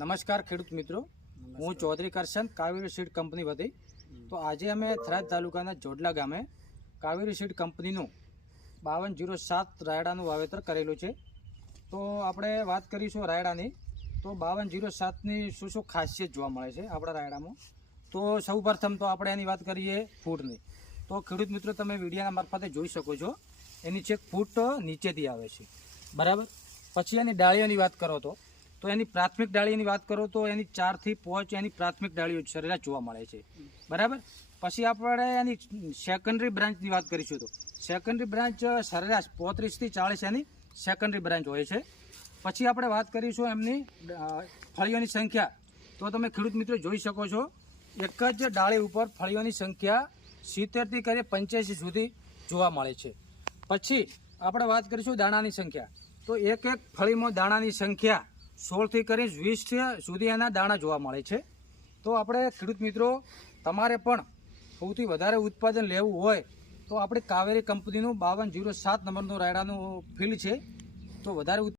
નમસ્કાર ખેડૂત મિત્રો, હું ચૌધરી કરશન કાવેરી સીડ કંપની વતી. તો આજે અમે થરાદ તાલુકાના જોડલા ગામે કાવેરી સીડ કંપનીનું 5207 રાયડાનું વાવેતર કરેલું છે. તો આપણે વાત કરીશું રાયડાની. તો 5207ની શું ખાસિયત જોવા મળે છે આપણા રાયડામાં. તો સૌ પ્રથમ તો આપણે એની વાત કરીએ ફૂટની. તો ખેડૂત મિત્રો, તમે વિડીયોના મારફતે જોઈ શકો છો એની છેક ફૂટ નીચેથી આવે છે, બરાબર. પછી એની ડાળીઓની વાત કરો તો એની પ્રાથમિક ડાળીની વાત કરો તો એની 4 થી 5 એની પ્રાથમિક ડાળીઓ સરેરાશ જોવા મળે છે, બરાબર. પછી આપણે એની સેકન્ડરી બ્રાન્ચની વાત કરીશું. તો સેકન્ડરી બ્રાન્ચ સરેરાશ 35 થી 40 એની સેકન્ડરી બ્રાન્ચ હોય છે. પછી આપણે વાત કરીશું એમની ફળીઓની સંખ્યા. તો તમે ખેડૂત મિત્રો જોઈ શકો છો, એક જ ડાળી ઉપર ફળીઓની સંખ્યા 70 થી કરી 85 સુધી જોવા મળે છે. પછી આપણે વાત કરીશું દાણાની સંખ્યા. તો એક ફળીમાં દાણાની સંખ્યા 16 થી કરી 20 સુધી એના દાણા જોવા મળે છે. તો આપણે ખેડૂત મિત્રો, તમારે પણ સૌથી વધારે ઉત્પાદન લેવું હોય તો આપણે કાવેરી કંપનીનું 5207 નંબરનું રાયડાનું ફીલ્ડ છે. તો વધારે